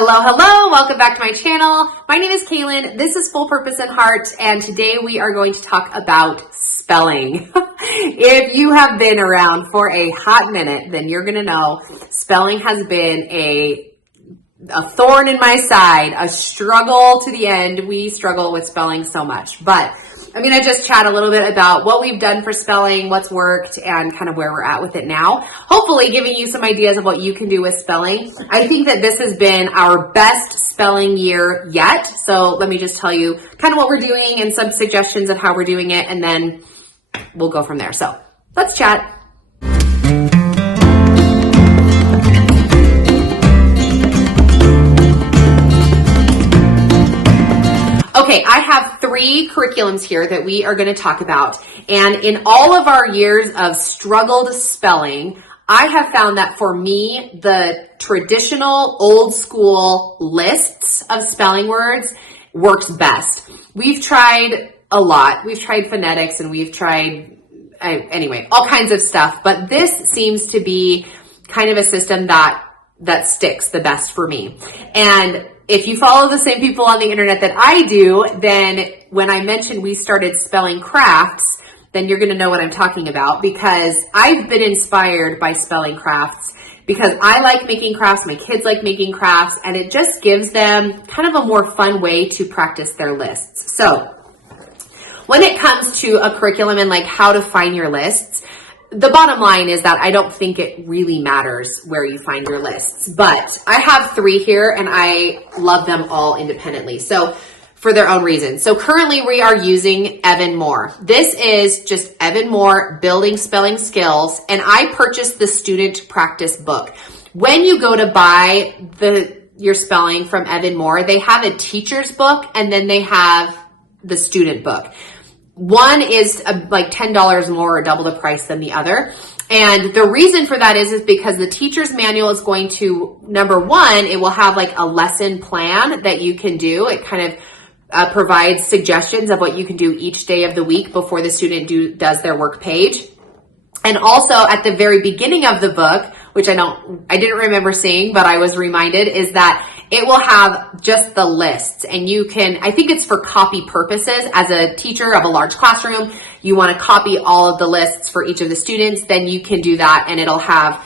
Hello, hello, welcome back to my channel. My name is Kaylin, this is Full Purpose and Heart, and today we are going to talk about spelling. If you have been around for a hot minute, then you're gonna know spelling has been a thorn in my side, a struggle to the end. We struggle with spelling so much, but I'm going to just chat a little bit about what we've done for spelling, what's worked, and kind of where we're at with it now. Hopefully giving you some ideas of what you can do with spelling. I think that this has been our best spelling year yet. So let me just tell you kind of what we're doing and some suggestions of how we're doing it, and then we'll go from there. So let's chat. Okay, I have 3 curriculums here that we are going to talk about. And in all of our years of struggled spelling, I have found that for me, the traditional old school lists of spelling words works best. We've tried a lot. We've tried phonetics and we've tried, anyway, all kinds of stuff. But this seems to be kind of a system that sticks the best for me. And if you follow the same people on the internet that I do, then when I mentioned we started spelling crafts, then you're going to know what I'm talking about, because I've been inspired by spelling crafts because I like making crafts, my kids like making crafts, and it just gives them kind of a more fun way to practice their lists. So when it comes to a curriculum and like how to find your lists, the bottom line is that I don't think it really matters where you find your lists, but I have 3 here and I love them all independently. So for their own reasons. So currently we are using Evan Moore. This is just Evan Moore Building Spelling Skills, and I purchased the student practice book. When you go to buy your spelling from Evan Moore, they have a teacher's book and then they have the student book. One is like $10 more or double the price than the other. And the reason for that is because the teacher's manual is going to, number one, it will have like a lesson plan that you can do. It kind of provides suggestions of what you can do each day of the week before the student does their work page. And also at the very beginning of the book, which I didn't remember seeing, but I was reminded, is that it will have just the lists, and you can, I think it's for copy purposes. As a teacher of a large classroom, you want to copy all of the lists for each of the students, then you can do that, and it'll have,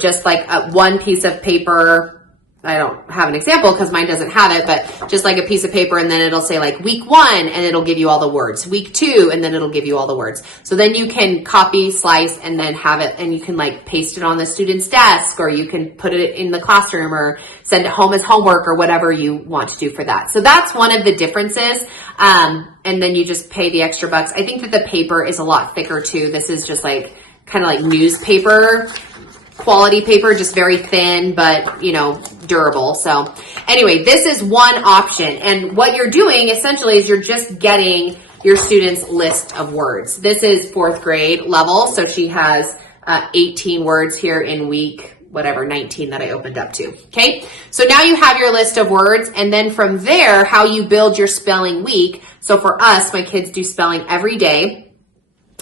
just like one piece of paper. I don't have an example because mine doesn't have it, but just like a piece of paper, and then it'll say like week 1 and it'll give you all the words, week 2 and then it'll give you all the words. So then you can copy, slice, and then have it, and you can like paste it on the student's desk, or you can put it in the classroom or send it home as homework or whatever you want to do for that. So that's one of the differences. And then you just pay the extra bucks. I think that the paper is a lot thicker too. This is just like kind of like newspaper quality paper, just very thin, but durable. So anyway, this is one option. And what you're doing essentially is you're just getting your student's list of words. This is 4th grade level. So she has 18 words here in week, 19 that I opened up to. Okay. So now you have your list of words. And then from there, how you build your spelling week. So for us, my kids do spelling every day.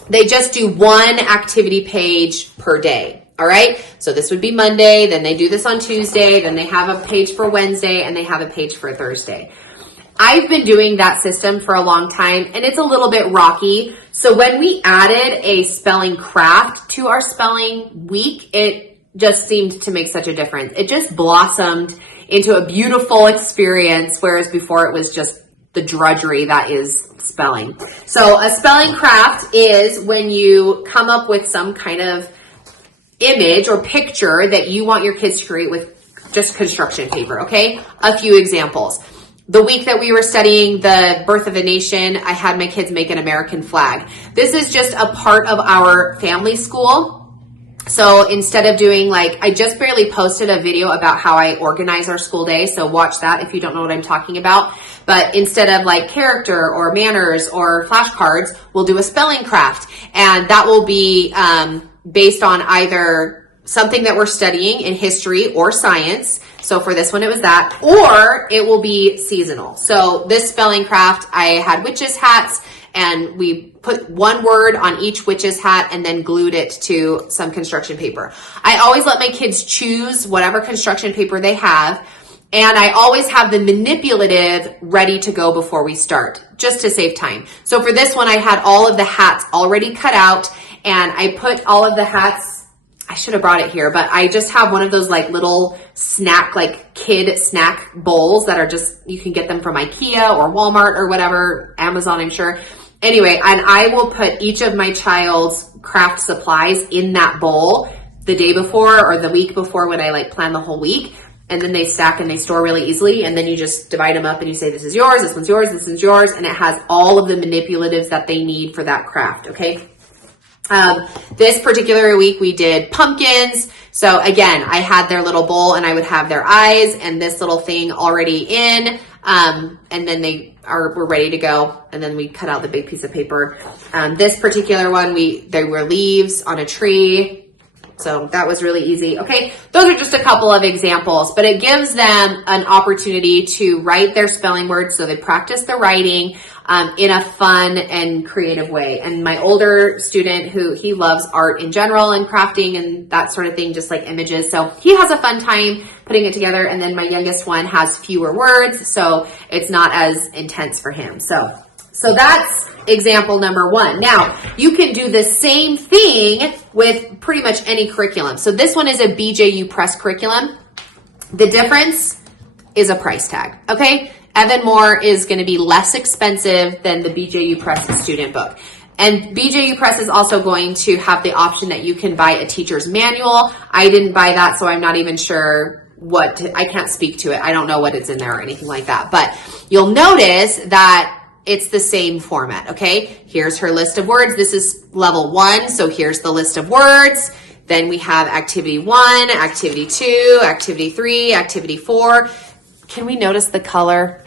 They just do one activity page per day. All right. So this would be Monday. Then they do this on Tuesday. Then they have a page for Wednesday and they have a page for Thursday. I've been doing that system for a long time and it's a little bit rocky. So when we added a spelling craft to our spelling week, it just seemed to make such a difference. It just blossomed into a beautiful experience, whereas before it was just the drudgery that is spelling. So a spelling craft is when you come up with some kind of image or picture that you want your kids to create with just construction paper. Okay. A few examples. The week that we were studying the birth of a nation, I had my kids make an American flag. This is just a part of our family school. So instead of doing I just barely posted a video about how I organize our school day. So watch that if you don't know what I'm talking about. But instead of character or manners or flashcards, we'll do a spelling craft. And that will be, based on either something that we're studying in history or science. So for this one, it was that, or it will be seasonal. So this spelling craft, I had witches' hats, and we put one word on each witch's hat and then glued it to some construction paper. I always let my kids choose whatever construction paper they have. And I always have the manipulative ready to go before we start, just to save time. So for this one, I had all of the hats already cut out, and I put all of the hats, I should have brought it here, but I just have one of those like little snack, like kid snack bowls that are just, you can get them from IKEA or Walmart or whatever, Amazon, I'm sure. Anyway, and I will put each of my child's craft supplies in that bowl the day before or the week before when I like plan the whole week. And then they stack and they store really easily. And then you just divide them up and you say, this is yours, this one's yours, this is yours. And it has all of the manipulatives that they need for that craft, okay? This particular week we did pumpkins. So again, I had their little bowl and I would have their eyes and this little thing already in. And then we're ready to go. And then we cut out the big piece of paper. This particular one, they were leaves on a tree. So that was really easy. Okay, those are just a couple of examples, but it gives them an opportunity to write their spelling words so they practice the writing in a fun and creative way. And my older student, he loves art in general and crafting and that sort of thing, just like images. So he has a fun time putting it together. And then my youngest one has fewer words, so it's not as intense for him. So that's example number one. Now, you can do the same thing with pretty much any curriculum. So this one is a BJU Press curriculum. The difference is a price tag, okay? Evan Moore is going to be less expensive than the BJU Press student book. And BJU Press is also going to have the option that you can buy a teacher's manual. I didn't buy that, so I'm not even sure I can't speak to it. I don't know what it's in there or anything like that. But you'll notice that it's the same format, okay? Here's her list of words. This is level 1, so here's the list of words. Then we have activity 1, activity 2, activity 3, activity 4. Can we notice the color?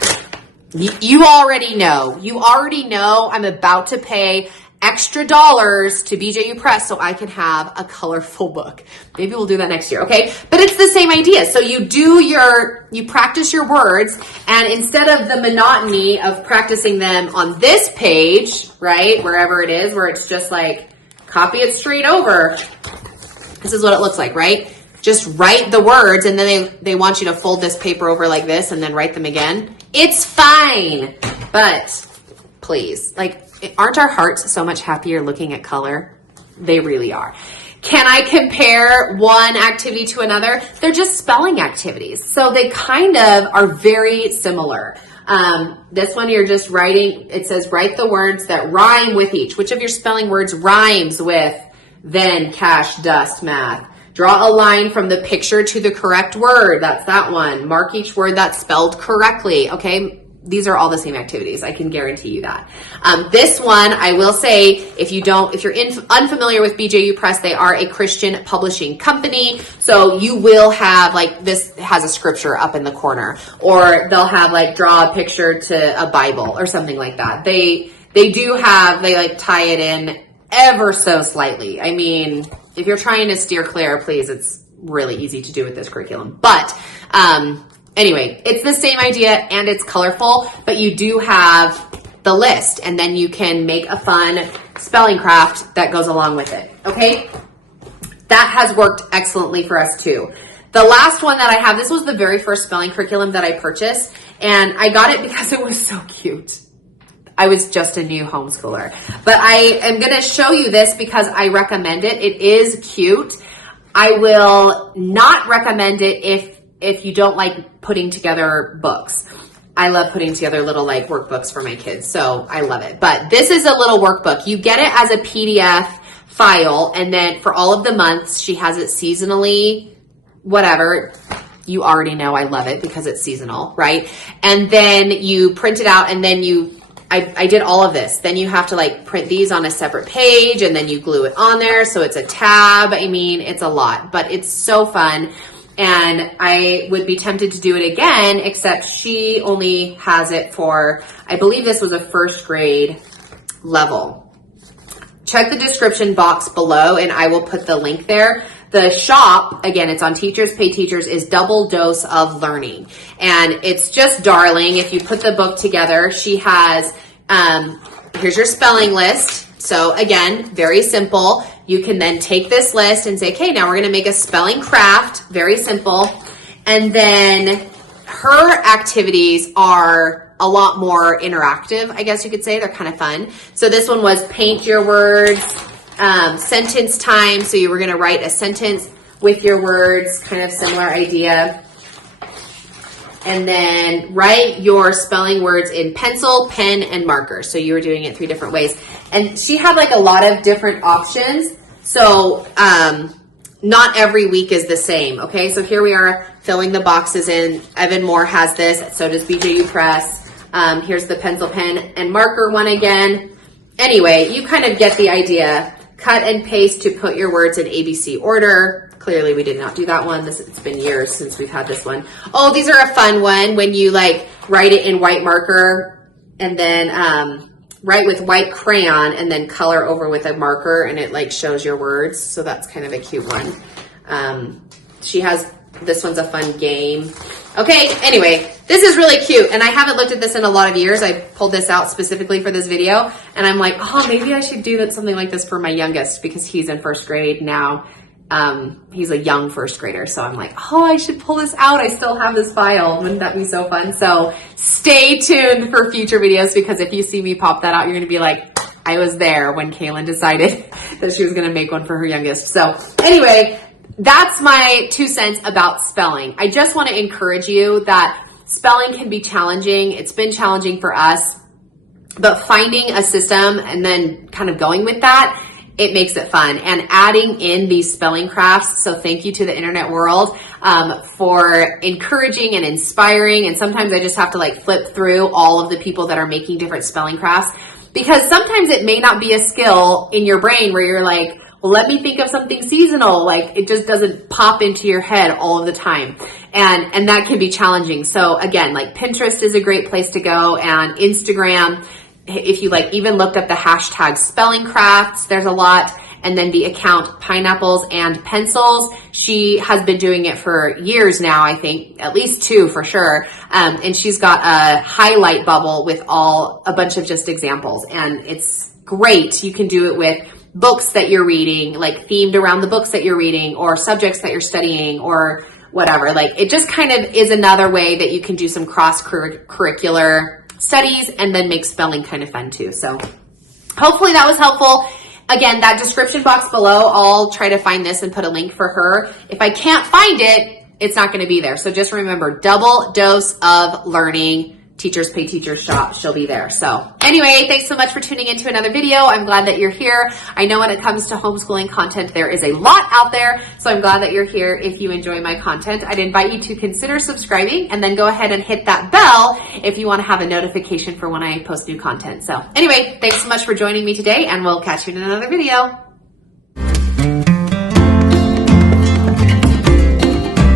You already know. You already know I'm about to pay extra dollars to BJU Press so I can have a colorful book. Maybe we'll do that next year, okay? But it's the same idea. So you practice your words, and instead of the monotony of practicing them on this page, right, wherever it is, where it's just like copy it straight over, this is what it looks like, right? Just write the words, and then they want you to fold this paper over like this and then write them again. It's fine, but please, aren't our hearts so much happier looking at color? They really are. Can I compare one activity to another? They're just spelling activities. So they kind of are very similar. This one you're just writing, it says write the words that rhyme with each. Which of your spelling words rhymes with then, cash, dust, math? Draw a line from the picture to the correct word. That's that one. Mark each word that's spelled correctly. Okay. These are all the same activities. I can guarantee you that. This one, I will say, if you're unfamiliar with BJU Press, they are a Christian publishing company. So you will have, this has a scripture up in the corner, or they'll have draw a picture to a Bible or something like that. They tie it in ever so slightly. I mean, if you're trying to steer clear, please, it's really easy to do with this curriculum. But, anyway, it's the same idea and it's colorful, but you do have the list, and then you can make a fun spelling craft that goes along with it, okay? That has worked excellently for us too. The last one that I have, this was the very first spelling curriculum that I purchased, and I got it because it was so cute. I was just a new homeschooler, but I am going to show you this because I recommend it. It is cute. I will not recommend it if you don't like putting together books. I love putting together little workbooks for my kids, so I love it. But this is a little workbook. You get it as a PDF file, and then for all of the months, she has it seasonally, whatever. You already know I love it because it's seasonal, right? And then you print it out, and then I did all of this. Then you have to print these on a separate page, and then you glue it on there, so it's a tab. I mean, it's a lot, but it's so fun. And I would be tempted to do it again, except she only has it for, I believe this was a first grade level. Check the description box below and I will put the link there. The shop, again, it's on Teachers Pay Teachers, is Double Dose of Learning. And it's just darling. If you put the book together, she has, here's your spelling list. So again, very simple. You can then take this list and say, okay, now we're going to make a spelling craft. Very simple. And then her activities are a lot more interactive, I guess you could say. They're kind of fun. So this one was paint your words, sentence time. So you were going to write a sentence with your words, kind of similar idea. And then write your spelling words in pencil, pen, and marker. So you were doing it 3 different ways. And she had like a lot of different options. So not every week is the same. Okay, so here we are filling the boxes in. Evan Moore has this. So does BJU Press. Here's the pencil, pen, and marker one again. Anyway, you kind of get the idea. Cut and paste to put your words in ABC order. Clearly, we did not do that one. It's been years since we've had this one. Oh, these are a fun one when you like write it in white marker and then write with white crayon and then color over with a marker and it like shows your words. So that's kind of a cute one. This one's a fun game. Okay, anyway, this is really cute. And I haven't looked at this in a lot of years. I pulled this out specifically for this video. And I'm like, oh, maybe I should do something like this for my youngest because he's in 1st grade now. He's a young 1st grader. So I'm like, oh, I should pull this out. I still have this file. Wouldn't that be so fun? So stay tuned for future videos because if you see me pop that out, you're going to be like, I was there when Kaylin decided that she was going to make one for her youngest. So anyway, that's my 2 cents about spelling. I just want to encourage you that spelling can be challenging. It's been challenging for us, but finding a system and then kind of going with that, it makes it fun. And adding in these spelling crafts. So thank you to the internet world for encouraging and inspiring. And sometimes I just have to like flip through all of the people that are making different spelling crafts because sometimes it may not be a skill in your brain where you're like, well, let me think of something seasonal. Like it just doesn't pop into your head all of the time. And that can be challenging. So again, like Pinterest is a great place to go and Instagram. If you like even looked up the hashtag spelling crafts, there's a lot. And then the account Pineapples and Pencils. She has been doing it for years now, I think, at least 2 for sure. And she's got a highlight bubble with a bunch of just examples. And it's great. You can do it with books that you're reading, like themed around the books that you're reading or subjects that you're studying or whatever. Like it just kind of is another way that you can do some cross-curricular studies and then make spelling kind of fun too. So hopefully that was helpful. Again, that description box below, I'll try to find this and put a link for her. If I can't find it, it's not going to be there. So just remember, double dose of learning. Teachers Pay Teachers shop. She'll be there. So anyway, thanks so much for tuning into another video. I'm glad that you're here. I know when it comes to homeschooling content, there is a lot out there. So I'm glad that you're here. If you enjoy my content, I'd invite you to consider subscribing and then go ahead and hit that bell if you want to have a notification for when I post new content. So anyway, thanks so much for joining me today and we'll catch you in another video.